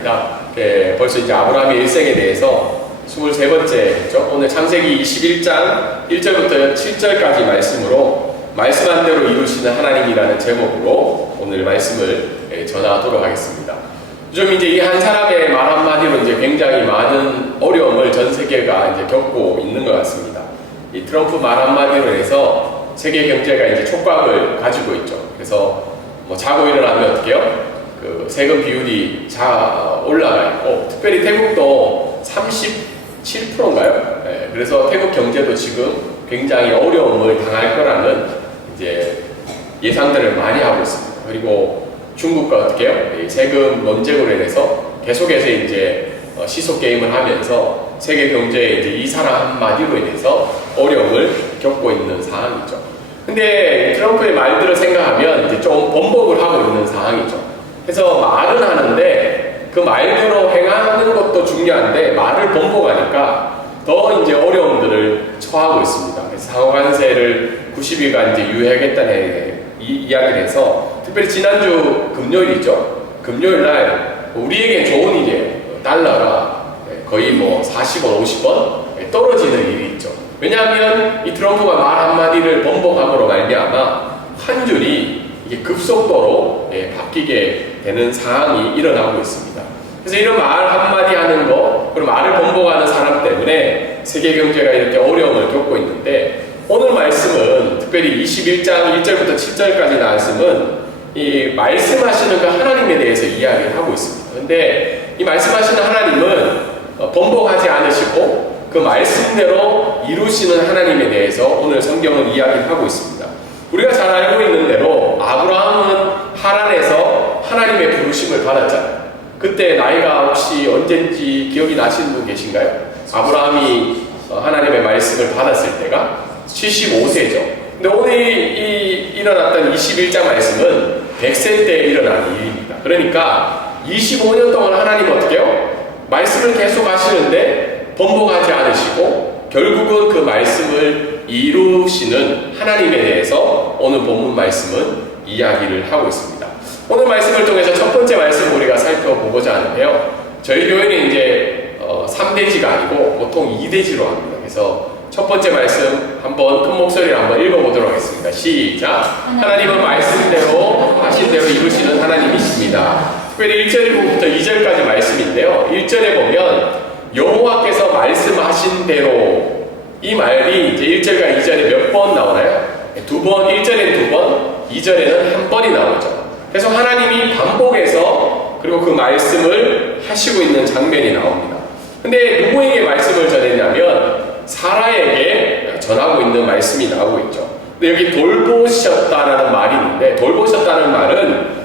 시간입니다. 벌써 이제 아브라함의 일생에 대해서 23번째죠. 오늘 창세기 21장 1절부터 7절까지 말씀으로 말씀한 대로 이루시는 하나님이라는 제목으로 오늘 말씀을 전하도록 하겠습니다. 요즘 이제 이 한 사람의 말 한마디로 이제 굉장히 많은 어려움을 전 세계가 이제 겪고 있는 것 같습니다. 이 트럼프 말 한마디로 해서 세계 경제가 이제 촉각을 가지고 있죠. 그래서 뭐 자고 일어나면 어떡해요? 그 세금 비율이 올라가 있고, 특별히 태국도 37%인가요? 네, 그래서 태국 경제도 지금 굉장히 어려움을 당할 거라는 이제 예상들을 많이 하고 있습니다. 그리고 중국과 어떻게 해요? 세금 논쟁으로 인해서 계속해서 이제 시속 게임을 하면서 세계 경제에 이제 이 사람 한마디로 인해서 어려움을 겪고 있는 상황이죠. 근데 트럼프의 말들을 생각하면 이제 좀 번복을 하고 있는 상황이죠. 그래서 말은 하는데 그 말대로 행하는 것도 중요한데 말을 번복하니까 더 이제 어려움들을 처하고 있습니다. 그래서 상호관세를 90일간 이제 유예하겠다는 이야기를 해서, 특별히 지난주 금요일이죠. 금요일 날 우리에게 좋은 이제 달러가 거의 뭐 40원, 50원 떨어지는 일이 있죠. 왜냐하면 이 트럼프가 말 한마디를 번복함으로 말미암아 환율이 이게 급속도로 바뀌게 되는 상황이 일어나고 있습니다. 그래서 이런 말 한마디 하는 거, 그리고 말을 번복하는 사람 때문에 세계 경제가 이렇게 어려움을 겪고 있는데, 오늘 말씀은 특별히 21장 1절부터 7절까지 말씀은 이 말씀하시는 그 하나님에 대해서 이야기를 하고 있습니다. 그런데 이 말씀하시는 하나님은 번복하지 않으시고 그 말씀대로 이루시는 하나님에 대해서 오늘 성경은 이야기를 하고 있습니다. 우리가 잘 알고 있는 대로 아브라함은 하란에서 하나님의 부르심을 받았잖아요. 그때 나이가 혹시 언젠지 기억이 나시는 분 계신가요? 아브라함이 하나님의 말씀을 받았을 때가 75세죠. 근데 오늘 일어났던 21장 말씀은 100세 때 일어난 일입니다. 그러니까 25년 동안 하나님은 어떻게 해요? 말씀을 계속 하시는데 번복하지 않으시고 결국은 그 말씀을 이루시는 하나님에 대해서 오늘 본문 말씀은 이야기를 하고 있습니다. 오늘 말씀을 통해서 첫 번째 말씀을 우리가 살펴보고자 하는데요. 저희 교회는 이제 3대지가 아니고 보통 2대지로 합니다. 그래서 첫 번째 말씀 한번 큰 목소리로 한번 읽어보도록 하겠습니다. 시작! 하나님은 말씀대로 하신 대로 이루시는 하나님이십니다. 특별히 1절부터 2절까지 말씀인데요. 1절에 보면 여호와께서 말씀하신 대로, 이 말이 이제 1절과 2절에 몇 번 나오나요? 두 번, 1절에는 두 번, 2절에는 한 번이 나오죠. 그래서 하나님이 반복해서 그리고 그 말씀을 하시고 있는 장면이 나옵니다. 근데 누구에게 말씀을 전했냐면 사라에게 전하고 있는 말씀이 나오고 있죠. 근데 여기 돌보셨다라는 말이 있는데, 돌보셨다는 말은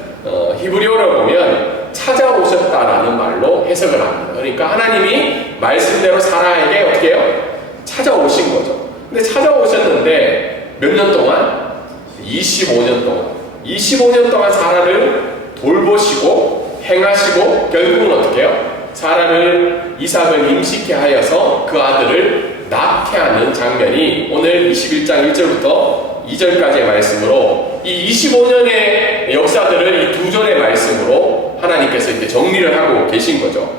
히브리어로 보면 찾아오셨다라는 말로 해석을 합니다. 그러니까 하나님이 말씀대로 사라에게 어떻게 해요? 찾아오신 거죠. 근데 찾아오셨는데 몇 년 동안? 25년 동안. 25년 동안 사라를 돌보시고 행하시고 결국은 어떻게 해요? 사라를 이삭을 임신케 하여서 그 아들을 낳게 하는 장면이 오늘 21장 1절부터 2절까지의 말씀으로, 이 25년의 역사들을 이 두 절의 말씀으로 하나님께서 이렇게 정리를 하고 계신 거죠.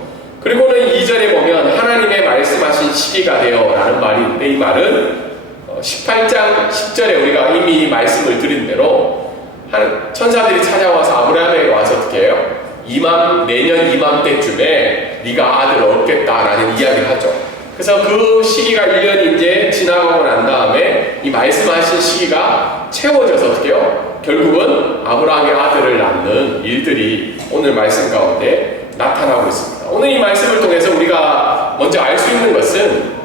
그리고는 2절에 보면 하나님의 말씀하신 시기가 되어 라는 말이 있는데, 이 말은 18장 10절에 우리가 이미 말씀을 드린 대로 천사들이 찾아와서 아브라함에게 와서 어떻게 해요? 내년 이맘때쯤에 네가 아들을 얻겠다라는 이야기를 하죠. 그래서 그 시기가 1년이 이제 지나가고 난 다음에 이 말씀하신 시기가 채워져서 어떻게 해요? 결국은 아브라함의 아들을 낳는 일들이 오늘 말씀 가운데 나타나고 있습니다. 오늘 이 말씀을 통해서 우리가 먼저 알 수 있는 것은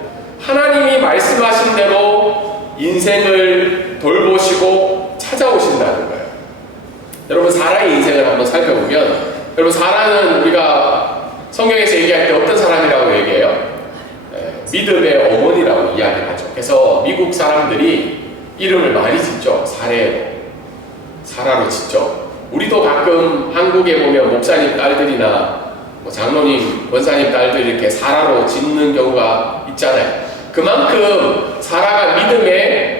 하나님이 말씀하신 대로 인생을 돌보시고 찾아오신다는 거예요. 여러분, 사라의 인생을 한번 살펴보면, 여러분, 사라는 우리가 성경에서 얘기할 때 어떤 사람이라고 얘기해요? 믿음의 어머니라고 이야기하죠. 그래서 미국 사람들이 이름을 많이 짓죠. 사라로 짓죠. 우리도 가끔 한국에 보면 목사님 딸들이나 장로님, 권사님 딸들이 이렇게 사라로 짓는 경우가 있잖아요. 그만큼 사라가 믿음의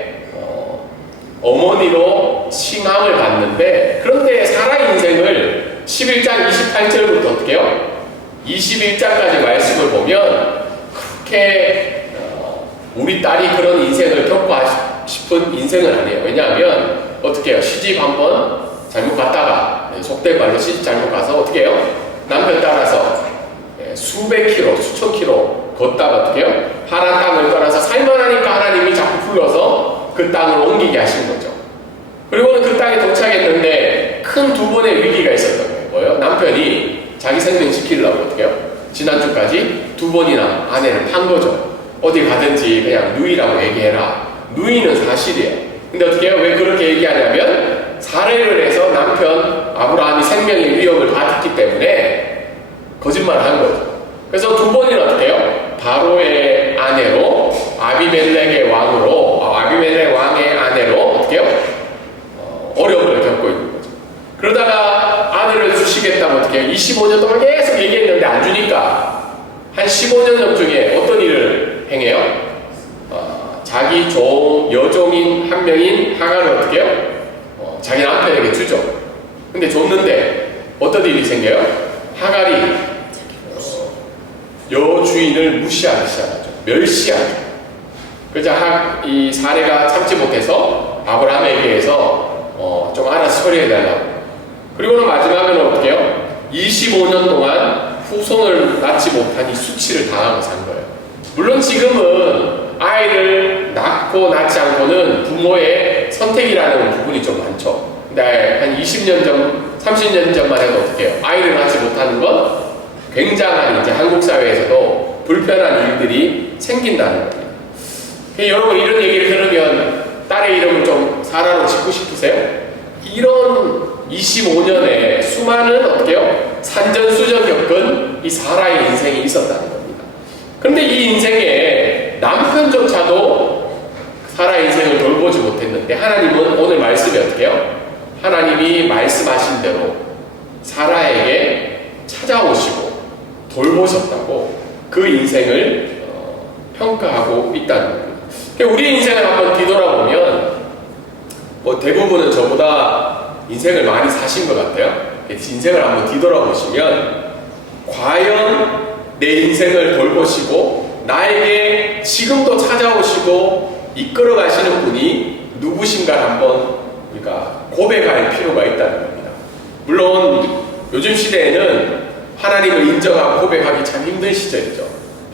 어머니로 칭함을 받는데, 그런데 사라 인생을 11장 28절부터 어떻게 해요? 21장까지 말씀을 보면 그렇게 우리 딸이 그런 인생을 겪고 싶은 인생은 아니에요. 왜냐하면 어떻게 해요? 시집 한번 잘못 갔다가 속된 말로 시집 잘못 가서 어떻게 해요? 남편 따라서 수백 킬로, 수천 킬로 걷다가 어떻게 해요? 파란 땅을 떠나서 살만하니까 하나님이 자꾸 불러서 그 땅을 옮기게 하신 거죠. 그리고는 그 땅에 도착했는데 큰 두 번의 위기가 있었던 거예요. 뭐예요? 남편이 자기 생명 지키려고 어떻게 해요? 지난주까지 두 번이나 아내를 판 거죠. 어디 가든지 그냥 누이라고 얘기해라. 누이는 사실이에요. 근데 어떻게 해요? 왜 그렇게 얘기하냐면 살해를 해서 남편 아브라함이 생명의 위협을 받았기 때문에 거짓말을 한 거죠. 그래서 두 번이나 어떻게 해요? 바로의 아내로 아비멜렉의 왕의 아내로 어떻게 해요? 어려움을 겪고 있는 거죠. 그러다가 아내를 주시겠다고 어떻게 해요? 25년 동안 계속 얘기했는데 안 주니까 한 15년 중에 어떤 일을 행해요? 자기 여종인 한 명인 하갈을 어떻게 해요? 자기 남편에게 주죠. 근데 줬는데 어떤 일이 생겨요? 하갈이 여주인을 무시하기 시작하죠. 멸시하죠. 그래서 이 사례가 참지 못해서 아브라함에게 해서 좀 알아서 처리해달라고. 그리고는 마지막에는 어떻게 해요? 25년 동안 후손을 낳지 못하니 수치를 당하고 산 거예요. 물론 지금은 아이를 낳고 낳지 않고는 부모의 선택이라는 부분이 좀 많죠. 근데 한 20년 전, 30년 전만 해도 어떻게 해요? 아이를 낳지 못하는 건 굉장한 이제 한국 사회에서도 불편한 일들이 생긴다는 겁니다. 여러분 이런 얘기를 들으면 딸의 이름을 좀 사라로 짓고 싶으세요? 이런 25년에 수많은 어떻게 해요? 산전수전 겪은 이 사라의 인생이 있었다는 겁니다. 그런데 이 인생에 남편조차도 사라의 인생을 돌보지 못했는데 하나님은 오늘 말씀이 어떻게 해요? 하나님이 말씀하신 대로 사라에게 찾아오시고 돌보셨다고 그 인생을 평가하고 있다는 겁니다. 우리 인생을 한번 뒤돌아보면 대부분은 저보다 인생을 많이 사신 것 같아요. 인생을 한번 뒤돌아보시면 과연 내 인생을 돌보시고 나에게 지금도 찾아오시고 이끌어 가시는 분이 누구신가 한번 우리가 고백할 필요가 있다는 겁니다. 물론 요즘 시대에는 하나님을 인정하고 고백하기 참 힘든 시절이죠.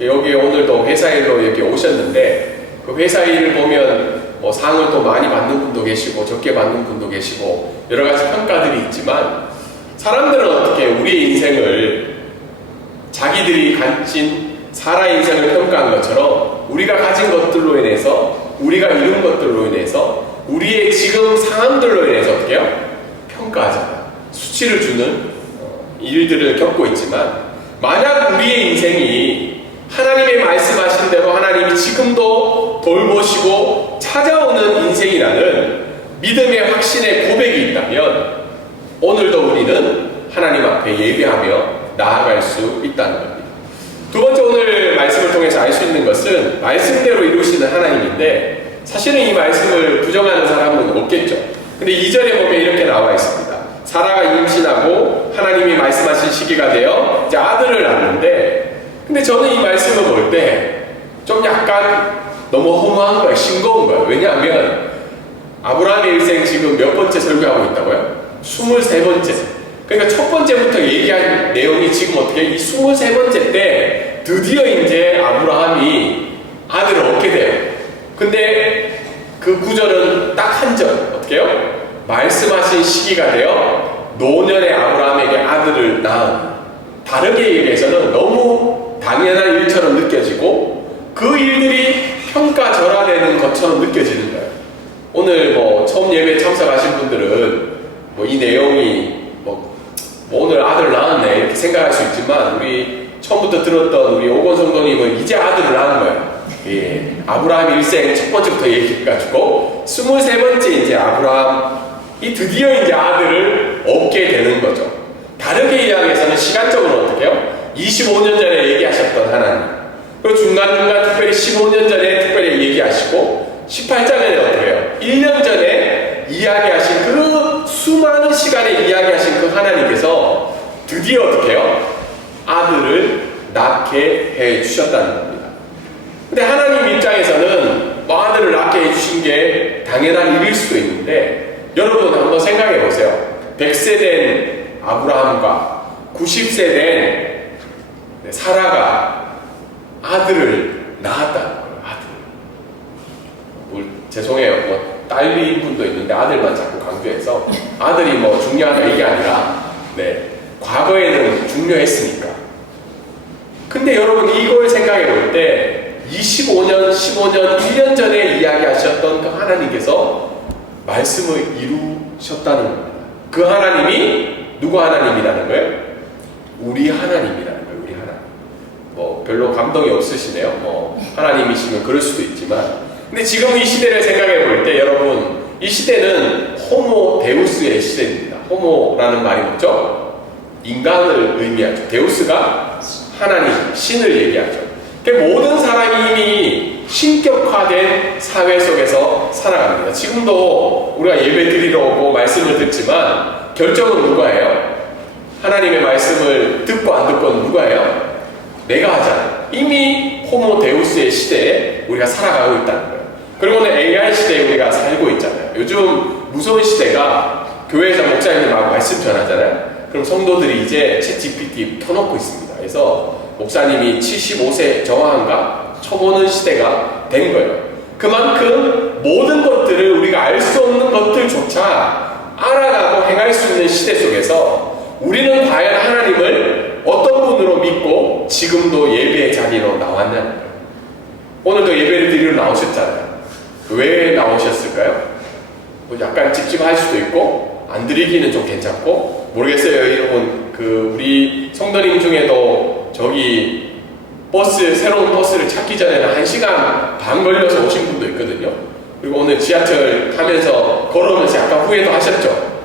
여기 오늘도 회사 일로 이렇게 오셨는데 그 회사 일을 보면 상을 또 많이 받는 분도 계시고 적게 받는 분도 계시고 여러 가지 평가들이 있지만 사람들은 어떻게 우리의 인생을 자기들이 가진 사라의 인생을 평가한 것처럼 우리가 가진 것들로 인해서 우리가 이룬 것들로 인해서 우리의 지금 상황들로 인해서 어떻게 해요? 평가하잖아요. 수치를 주는 일들을 겪고 있지만 만약 우리의 인생이 하나님의 말씀하신 대로 하나님이 지금도 돌보시고 찾아오는 인생이라는 믿음의 확신의 고백이 있다면 오늘도 우리는 하나님 앞에 예배하며 나아갈 수 있다는 겁니다. 두 번째 오늘 말씀을 통해서 알 수 있는 것은 말씀대로 이루시는 하나님인데 사실은 이 말씀을 부정하는 사람은 없겠죠. 근데 2절에 보면 이렇게 나와 있습니다. 사라가 임신하고 하나님이 말씀하신 시기가 되어 이제 아들을 낳는데 근데 저는 이 말씀을 볼 때 좀 약간 너무 허무한 거예요. 싱거운 거예요. 왜냐하면 아브라함의 일생 지금 몇 번째 설교하고 있다고요? 23번째. 그러니까 첫 번째부터 얘기한 내용이 지금 어떻게 이 23번째 때 드디어 이제 아브라함이 아들을 얻게 돼요. 근데 그 구절은 딱 한 절. 어떻게 해요? 말씀하신 시기가 되어 노년의 아브라함에게 아들을 낳은. 다르게 얘기해서는 너무 당연한 일처럼 느껴지고 그 일들이 평가절하되는 것처럼 느껴지는 거예요. 오늘 처음 예배 참석하신 분들은 이 내용이 오늘 아들 낳았네 이렇게 생각할 수 있지만 우리 처음부터 들었던 우리 오건 성도님은 이제 아들을 낳은 거예요. 예, 아브라함 일생 첫 번째부터 얘기해가지고 23번째 이제 아브라함이 드디어 이제 아들을 얻게 되는 거죠. 다르게 이야기해서는 시간적으로 어떻게 해요? 25년 전에 얘기하셨던 하나님. 그리고 중간중간 특별히 15년 전에 특별히 얘기하시고 18장에 어떻게 해요? 1년 전에 이야기하신 그 수많은 시간에 이야기하신 그 하나님께서 드디어 어떻게 해요? 아들을 낳게 해 주셨다는 겁니다. 근데 하나님 입장에서는 뭐 아들을 낳게 해 주신 게 당연한 일일 수도 있는데, 여러분 한번 생각해 보세요. 100세 된 아브라함과 90세 된 사라가 아들을 낳았다는 거예요. 죄송해요. 뭐 딸린 분도 있는데 아들만 자꾸 강조해서 아들이 뭐 중요하다 이게 아니라 과거에는 중요했으니까. 근데 여러분 이걸 생각해 볼 때 25년, 15년, 1년 전에 이야기하셨던 그 하나님께서 말씀을 이루셨다는 겁니다. 그 하나님이 누구 하나님이라는 거예요? 우리 하나님이라는 거예요. 우리 하나님. 뭐 별로 감동이 없으시네요. 뭐 하나님이시면 그럴 수도 있지만, 근데 지금 이 시대를 생각해 볼 때 여러분, 이 시대는 호모 데우스의 시대입니다. 호모라는 말이 뭐죠? 인간을 의미하죠. 데우스가 하나님, 신을 얘기하죠. 그러니까 모든 사람이 이미 신격화된 사회 속에서 살아갑니다. 지금도 우리가 예배 드리러 오고 말씀을 듣지만 결정은 누가 해요? 하나님의 말씀을 듣고 안 듣고는 누가 해요? 내가 하잖아요. 이미 호모 데우스의 시대에 우리가 살아가고 있다는 거예요. 그리고 오늘 AI 시대에 우리가 살고 있잖아요. 요즘 무서운 시대가 교회에서 목사님들 막 말씀 전하잖아요. 그럼 성도들이 이제 챗GPT 켜놓고 있습니다. 그래서 목사님이 75세 정황인가 쳐보는 시대가 된 거예요. 그만큼 모든 것들을 우리가 알 수 없는 것들조차 알아가고 행할 수 있는 시대 속에서 우리는 과연 하나님을 어떤 분으로 믿고 지금도 예배의 자리로 나왔냐는 거예요. 오늘도 예배를 드리러 나오셨잖아요. 왜 나오셨을까요? 뭐 약간 찝찝할 수도 있고 안 드리기는 좀 괜찮고 모르겠어요. 여러분 우리 성도님 중에도 저기 새로운 버스를 찾기 전에는 1시간 반 걸려서 오신 분도 있거든요. 그리고 오늘 지하철 타면서 걸어오면서 약간 후회도 하셨죠.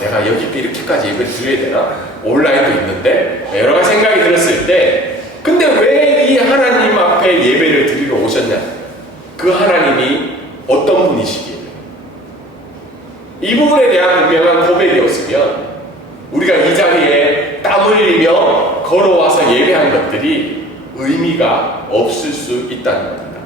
내가 여기 이렇게까지 예배를 드려야 되나? 온라인도 있는데 여러 가지 생각이 들었을 때, 근데 왜 이 하나님 앞에 예배를 드리러 오셨냐? 그 하나님이 어떤 분이시기에 이 부분에 대한 분명한 고백이었으면 우리가 이 자리에 땀 흘리며 걸어와서 예배한 것들이 의미가 없을 수 있다는 겁니다.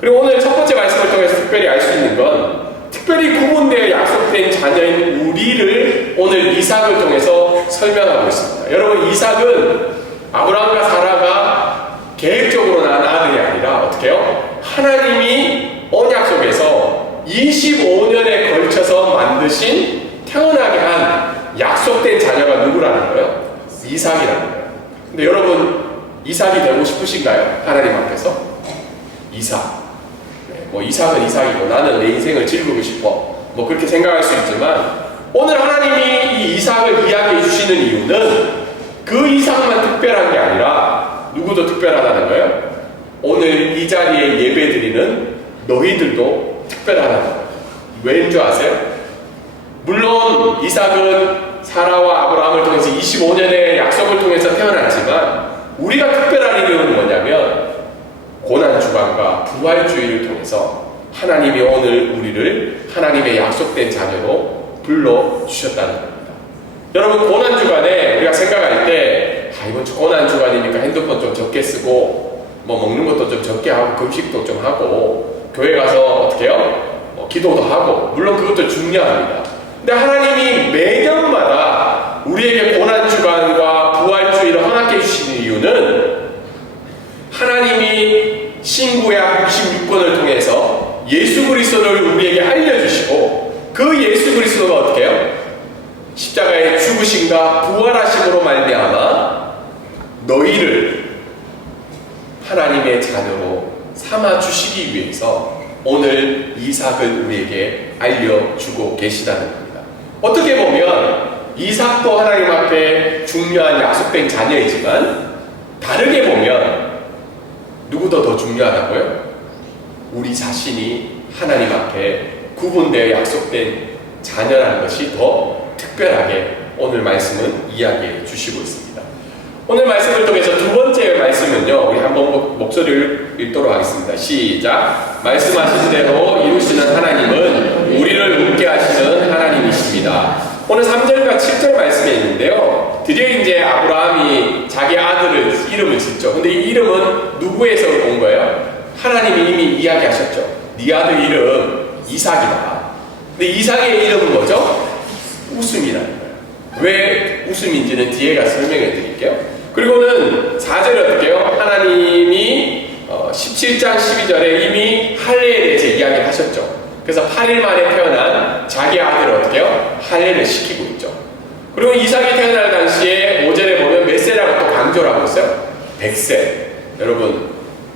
그리고 오늘 첫 번째 말씀을 통해서 특별히 알 수 있는 건, 특별히 구분되어 약속된 자녀인 우리를 오늘 이삭을 통해서 설명하고 있습니다. 여러분, 이삭은 아브라함과 사라가 계획적으로 낳은 아들이 아니라 어떻게 해요? 하나님이 언약 속에서 25년에 걸쳐서 만드신, 태어나게 한 약속된 자녀가 누구라는 거예요? 이삭이라는 거예요. 근데 여러분, 이삭이 되고 싶으신가요? 하나님 앞에서? 이삭. 뭐 이삭은 이삭이고 나는 내 인생을 즐기고 싶어. 뭐 그렇게 생각할 수 있지만, 오늘 하나님이 이 이삭을 이야기해 주시는 이유는 그 이삭만 특별한 게 아니라 누구도 특별하다는 거예요. 오늘 이 자리에 예배드리는 너희들도 특별하다는 거예요. 왜인 줄 아세요? 물론 이삭은 사라와 아브라함을 통해서 25년의 약속을 통해서 태어났지만, 우리가 특별한 이유는 뭐냐면 고난주간과 부활주의를 통해서 하나님이 오늘 우리를 하나님의 약속된 자녀로 불러주셨다는 겁니다. 여러분, 고난주간에 우리가 생각할 때 이번 주 고난주간이니까 핸드폰 좀 적게 쓰고 뭐 먹는 것도 좀 적게 하고 금식도 좀 하고 교회 가서 어떻게 해요? 기도도 하고, 물론 그것도 중요합니다. 근데 하나님이 매년마다 우리에게 고난주간과 부활주의를 허락해 주시는 이유는 하나님이 신구약 66권을 통해서 예수 그리스도를 우리에게 알려주시고, 그 예수 그리스도가 어떻게 해요? 십자가의 죽으심과 부활하심으로 말미암아 너희를 하나님의 자녀로 삼아주시기 위해서 오늘 이삭을 우리에게 알려주고 계시다는 겁니다. 어떻게 보면 이삭도 하나님 앞에 중요한 약속된 자녀이지만, 다르게 보면 누구도 더 중요하다고요? 우리 자신이 하나님 앞에 구분되어 약속된 자녀라는 것이 더 특별하게 오늘 말씀은 이야기해 주시고 있습니다. 오늘 말씀을 통해서 두 번째 말씀은요, 우리 한번 목소리를 읽도록 하겠습니다. 시작. 말씀하신 대로 이루시는 하나님은 우리를 웃게 하시는 하나님이십니다. 오늘 3절과 7절 말씀에 있는데요. 드디어 이제 아브라함이 자기 아들을 이름을 짓죠. 근데 이 이름은 누구에서 온 거예요? 하나님이 이미 이야기하셨죠. 네 아들 이름 이삭이다. 근데 이삭의 이름은 뭐죠? 웃음이라는 거예요. 왜 웃음인지는 뒤에 가서 설명해 드릴게요. 그리고는 4절에 어떻게 해요? 하나님이 17장 12절에 이미 할례에 대해서 이야기를 하셨죠. 그래서 8일 만에 태어난 자기 아들을 어떻게 해요? 할례를 시키고 있죠. 그리고 이삭이 태어날 당시에 5절에 보면 몇 세라고 또 강조를 하고 있어요? 100세. 여러분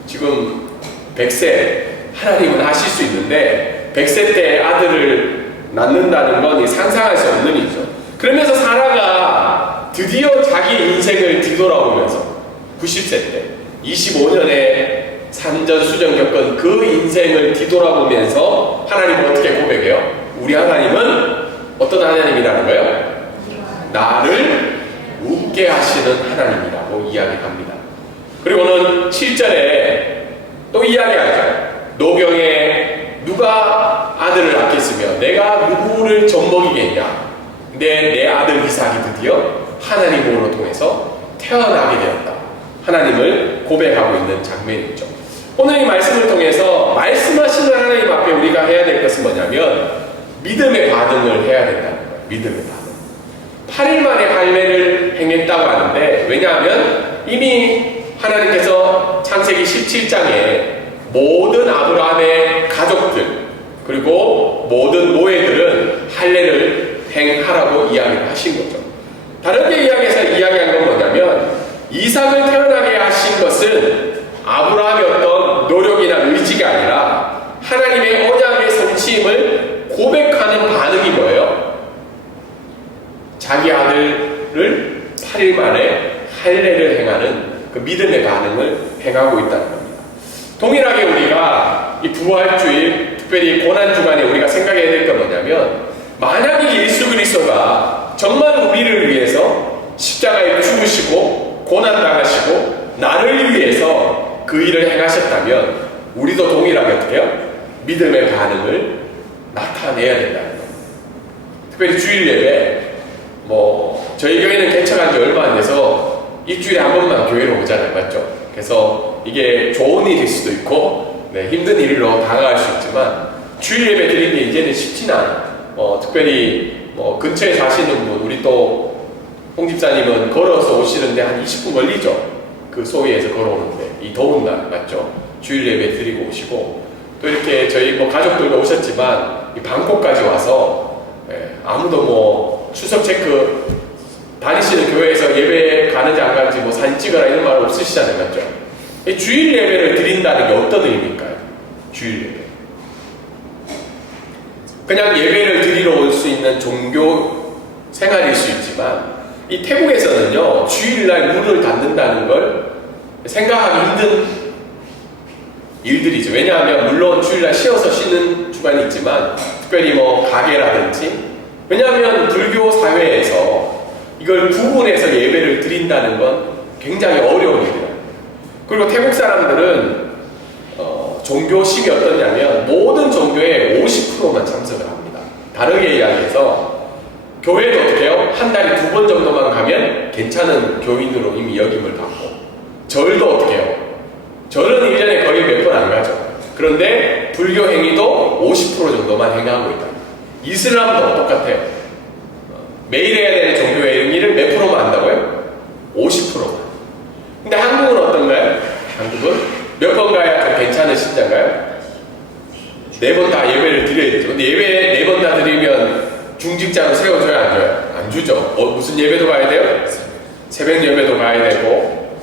지금 100세 하나님은 하실 수 있는데 100세 때 아들을 낳는다는 건 상상할 수 없는 일이죠. 그러면서 사라가 드디어 자기 인생을 뒤돌아보면서 90세 때 25년의 산전수전 겪은 그 인생을 뒤돌아보면서 하나님은 어떻게 고백해요? 우리 하나님은 어떤 하나님이라는 거예요? 나를 웃게 하시는 하나님이라고 이야기합니다. 그리고는 7절에 또 이야기하죠. 노경에 누가 아들을 낳겠으며 내가 누구를 젖먹이겠냐. 근데 내 아들 이삭이 드디어 하나님으로 통해서 태어나게 되었다. 하나님을 고백하고 있는 장면이죠. 오늘 이 말씀을 통해서 말씀하시는 하나님 앞에 우리가 해야 될 것은 뭐냐면 믿음의 반응을 해야 된다는 거예요. 믿음의 반응. 8일 만에 할례를 행했다고 하는데 왜냐하면 이미 하나님께서 창세기 17장에 모든 아브라함의 가족들 그리고 모든 노예들은 할례를 행하라고 이야기를 하신 거죠. 다르게 이야기한 건 뭐냐면 이삭을 태어나게 하신 것은 아브라함의 어떤 노력이나 의지가 아니라 하나님의 언약의 성취임을 고백하는 반응이 뭐예요? 자기 아들을 8일 만에 할례를 행하는 그 믿음의 반응을 행하고 있다는 겁니다. 동일하게 우리가 이 부활주일, 특별히 고난주간에 우리가 생각해야 될 건 뭐냐면 만약에 예수 그리스도가 정말 우리를 위해서 십자가에 죽으시고 고난당하시고 나를 위해서 그 일을 행하셨다면 우리도 동일하게 어떻게 해요? 믿음의 반응을 나타내야 된다는 겁니다. 특별히 주일 예배 저희 교회는 개척한 지 얼마 안 돼서 일주일에 한 번만 교회로 오잖아요. 맞죠? 그래서 이게 좋은 일일 수도 있고 힘든 일로 다가갈 수 있지만 주일 예배 드리는 게 이제는 쉽지는 않아요. 특별히 근처에 사시는 분 우리 또 홍 집사님은 걸어서 오시는데 한 20분 걸리죠. 그 소위에서 걸어오는데 이 더운 날 맞죠? 주일 예배 드리고 오시고 또 이렇게 저희 가족들도 오셨지만 이 방콕까지 와서 아무도 추석 체크 다니시는 교회에서 예배 가는지 안 가는지 사진 찍어라 이런 말 없으시잖아요. 맞죠? 이 주일 예배를 드린다는 게 어떤 의미일까요? 주일 예배. 그냥 예배를 드리러 올 수 있는 종교 생활일 수 있지만 이 태국에서는요 주일날 문을 닫는다는 걸 생각하기 힘든 일들이죠. 왜냐하면 물론 주일날 쉬어서 쉬는 주간이 있지만 특별히 가게라든지 왜냐하면 불교 사회에서 이걸 구분해서 예배를 드린다는 건 굉장히 어려운 일이에요. 그리고 태국 사람들은 종교심이 어떠냐면 모든 종교에 50%만 참석을 합니다. 다르게 이야기해서 교회도 어떻게 해요? 한 달에 2번 정도만 가면 괜찮은 교인으로 이미 역임을 받고 절도 어떻게 해요? 절은 1년에 거의 몇 번 안 가죠. 그런데 불교 행위도 50% 정도만 행하고 있다. 이슬람도 똑같아요. 매일 해야 되는 종교 행위를 몇 프로만 한다고요? 50%만. 근데 한국은 어떤가요? 한국은 몇 번 가야 좀 괜찮은 신자인가요? 4번 다 예배를 드려야 되죠. 근데 예배 4번 다 드리면 중직자로 세워줘야 안 줘요? 안 주죠. 무슨 예배도 가야 돼요? 새벽 예배도 가야 되고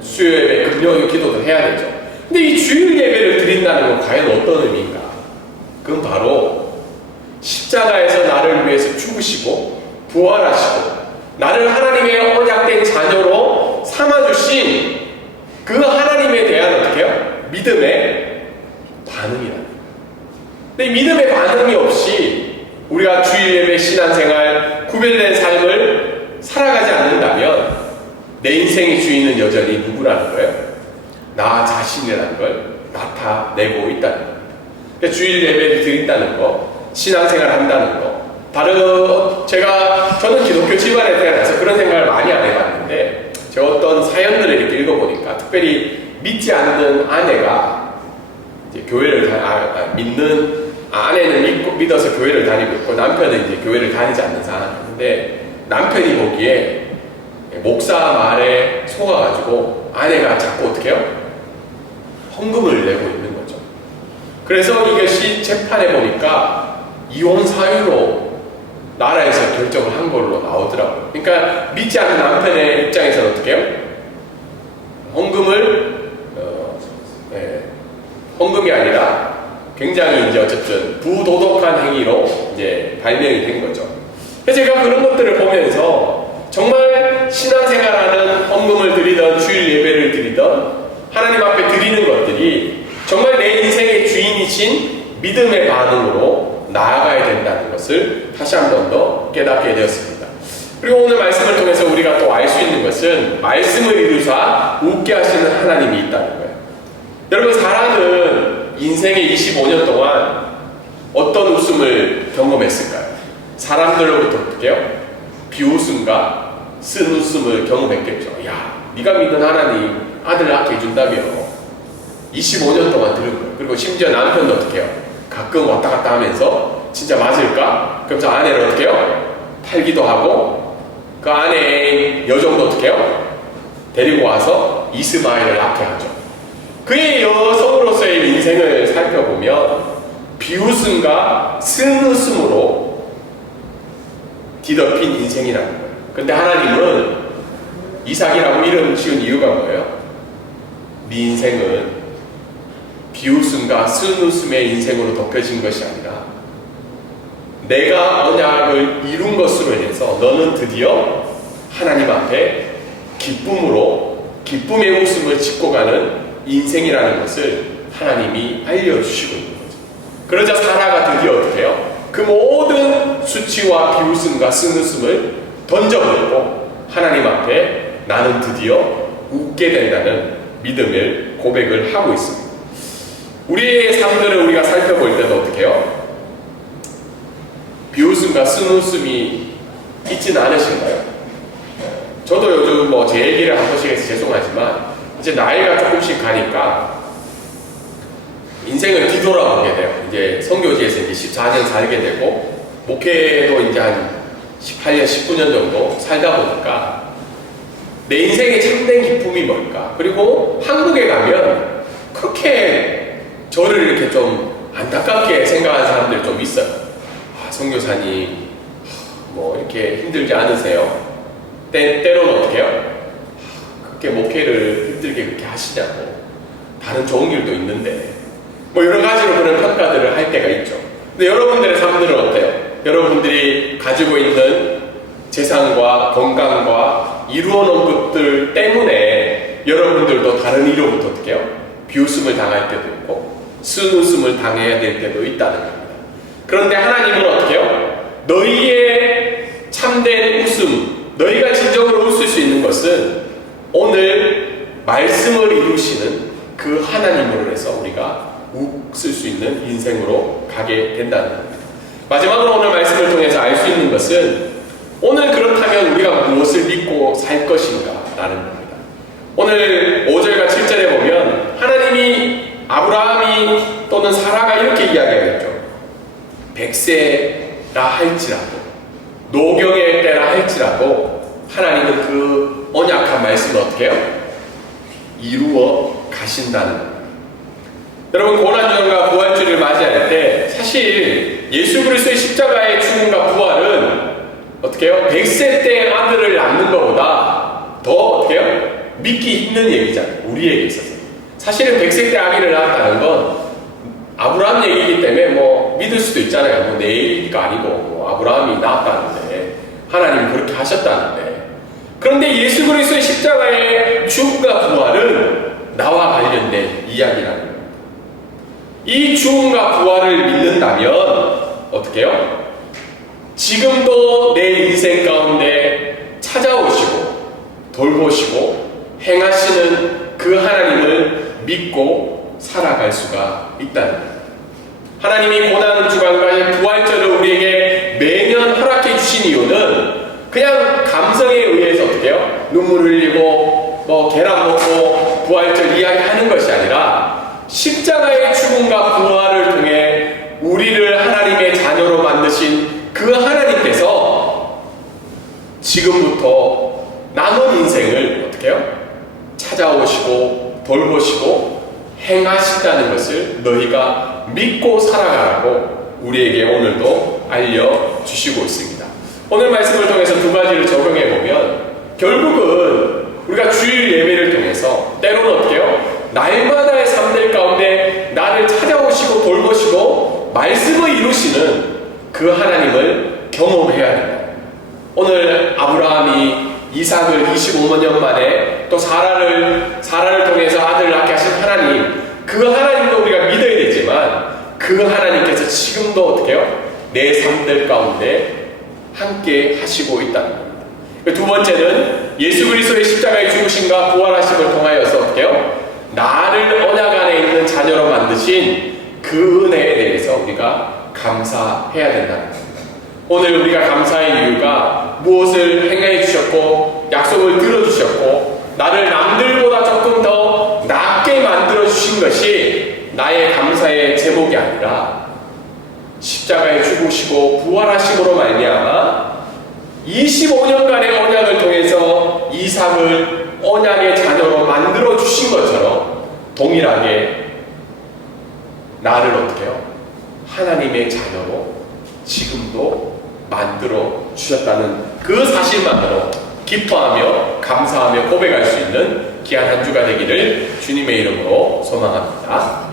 수요 예배, 금요 기도도 해야 되죠. 근데 이 주일 예배를 드린다는 건 과연 어떤 의미인가? 그건 바로 십자가에서 나를 위해서 죽으시고 부활하시고 나를 하나님의 언약된 자녀로 삼아주신 그 하나님에 대한 어떻게 해요? 믿음의 반응이라. 근데 이 믿음의 반응이 없이 우리가 주일 예배 신앙생활 구별된 삶을 살아가지 않는다면 내 인생의 주인은 여전히 누구라는 거예요? 나 자신이라는 걸 나타내고 있다는 겁니다. 주일 예배를 드린다는 거, 신앙생활 한다는 거, 저는 기독교 집안에 태어나서 그런 생각을 많이 안 해봤는데, 제가 어떤 사연들을 이렇게 읽어보니까, 특별히 믿지 않는 아내가 이제 아내는 믿어서 교회를 다니고 있고, 남편은 이제 교회를 다니지 않는 사람인데, 남편이 보기에 목사 말에 속아가지고 아내가 자꾸 어떻게 해요? 헌금을 내고 있는 거죠. 그래서 이것이 재판에 보니까 이혼 사유로 나라에서 결정을 한 걸로 나오더라고요. 그러니까 믿지 않는 남편의 입장에서는 어떻게 해요? 헌금이 아니라 굉장히 이제 어쨌든 부도덕한 행위로 이제 발명이 된 거죠. 그래서 제가 그런 것들을 보면서 정말 신앙생활하는 헌금을 드리던 주일 예배를 드리던 하나님 앞에 드리는 것들이 정말 내 인생의 주인이신 믿음의 반응으로 나아가야 된다는 것을 다시 한 번 더 깨닫게 되었습니다. 그리고 오늘 말씀을 통해서 우리가 또 알 수 있는 것은 말씀을 이루사 웃게 하시는 하나님이 있다는 거예요. 여러분, 사라는 인생의 25년 동안 어떤 웃음을 경험했을까요? 사람들로부터 어떻게 해요? 비웃음과 쓴 웃음을 경험했겠죠. 야, 네가 믿는 하나님 아들 낳게 해준다며 25년 동안 들은 거예요. 그리고 심지어 남편도 어떻게 해요? 가끔 왔다 갔다 하면서 진짜 맞을까? 그럼 저 아내를 어떻게 해요? 팔기도 하고, 그 아내의 여종도 어떻게 해요? 데리고 와서 이스마엘을 낳게 하죠. 그의 여성으로서의 인생을 살펴보면 비웃음과 쓴 웃음으로 뒤덮인 인생이라는 거예요. 근데 하나님은 이삭이라고 이름 지은 이유가 뭐예요? 네 인생은 비웃음과 쓴 웃음의 인생으로 덮여진 것이 아니라 내가 언약을 이룬 것으로 인해서 너는 드디어 하나님 앞에 기쁨의 웃음을 짓고 가는 인생이라는 것을 하나님이 알려주시고 있는 거죠. 그러자 사라가 드디어 어떻게 해요? 그 모든 수치와 비웃음과 쓴 웃음을 던져버리고 하나님 앞에 나는 드디어 웃게 된다는 믿음을 고백을 하고 있습니다. 우리의 삶들을 우리가 살펴볼 때도 어떻게 해요? 비웃음과 쓴 웃음이 있지는 않으신가요? 저도 요즘 제 얘기를 한 번씩 해서 죄송하지만 이제 나이가 조금씩 가니까 인생을 뒤돌아보게 돼요. 이제 선교지에서 이제 14년 살게 되고 목회도 이제 한 18년, 19년 정도 살다 보니까 내 인생의 참된 기쁨이 뭘까? 그리고 한국에 가면 그렇게 저를 이렇게 좀 안타깝게 생각하는 사람들이 좀 있어요. 선교사님 이렇게 힘들지 않으세요? 때로는 어떻게 해요? 그렇게 목회를 힘들게 그렇게 하시냐고, 다른 좋은 길도 있는데 여러 가지로 그런 평가들을 할 때가 있죠. 근데 여러분들의 삶들은 어때요? 여러분들이 가지고 있는 재산과 건강과 이루어놓은 것들 때문에 여러분들도 다른 이로부터 어떻게 해요? 비웃음을 당할 때도 있고 쓴웃음을 당해야 될 때도 있다는 겁니다. 그런데 하나님은 어떻게 해요? 너희의 참된 웃음, 너희가 진정으로 웃을 수 있는 것은 오늘 말씀을 이루시는 그 하나님으로 해서 우리가 웃을 수 있는 인생으로 가게 된다는 겁니다. 마지막으로 오늘 말씀을 통해서 알 수 있는 것은 오늘 그렇다면 우리가 무엇을 믿고 살 것인가 라는 겁니다. 오늘 5절과 7절에 보면 하나님이 아브라함이 또는 사라가 이렇게 이야기하겠죠. 100세라 할지라도 노경의 때라 할지라도 하나님은 그 언약한 말씀을 어떻게 해요? 이루어 가신다는 겁니다. 여러분, 고난주간과 부활주를 맞이할 때 사실 예수 그리스도의 십자가의 죽음과 부활은 어떻게 해요? 100세 때 아들을 낳는 것보다 더 어떻게 해요? 믿기 힘든 얘기잖아요. 우리에게 있어서. 사실은 100세 때 아기를 낳았다는 건 아브라함 얘기이기 때문에 믿을 수도 있잖아요. 내 얘기가 아니고 아브라함이 낳았다는데 하나님이 그렇게 하셨다는데. 그런데 예수 그리스도의 십자가의 죽음과 부활은 나와 관련된 이야기라는 거예요. 이 죽음과 부활을 믿는다면 어떻게 해요? 지금도 내 인생 가운데 찾아오시고 돌보시고 행하시는 그 하나님을 믿고 살아갈 수가 있다는 거예요. 하나님이 고난주간과 부활절을 우리에게 매년 그냥 감성에 의해서 어떻게 해요? 눈물 흘리고 뭐 계란 먹고 부활절 이야기하는 것이 아니라 십자가의 죽음과 부활을 통해 우리를 하나님의 자녀로 만드신 그 하나님께서 지금부터 남은 인생을 어떻게 해요? 찾아오시고 돌보시고 행하신다는 것을 너희가 믿고 살아가라고 우리에게 오늘도 알려주시고 있습니다. 오늘 말씀을 통해서 두 가지를 적용해 보면 결국은 우리가 주일 예배를 통해서 때로는 어떻게 해요? 날마다의 삶들 가운데 나를 찾아오시고 돌보시고 말씀을 이루시는 그 하나님을 경험해야 된다. 오늘 아브라함이 이삭을 25만 년 만에 또 사라를 통해서 아들을 낳게 하신 하나님, 그 하나님도 우리가 믿어야 되지만 그 하나님께서 지금도 어떻게 해요? 내 삶들 가운데 함께 하시고 있다는 겁니다. 두 번째는 예수 그리스도의 십자가의 죽으심과 부활하심을 통하여서 어떻게 해요? 나를 언약 안에 있는 자녀로 만드신 그 은혜에 대해서 우리가 감사해야 된다는 겁니다. 오늘 우리가 감사의 이유가 무엇을 행해 주셨고 약속을 들어주셨고 나를 남들보다 조금 더 낫게 만들어 주신 것이 나의 감사의 제목이 아니라 십자가에 죽으시고 부활하심으로 말미암아 25년간의 언약을 통해서 이삭을 언약의 자녀로 만들어 주신 것처럼 동일하게 나를 어떻게 해요? 하나님의 자녀로 지금도 만들어 주셨다는 그 사실만으로 기뻐하며 감사하며 고백할 수 있는 귀한 한 주가 되기를 주님의 이름으로 소망합니다.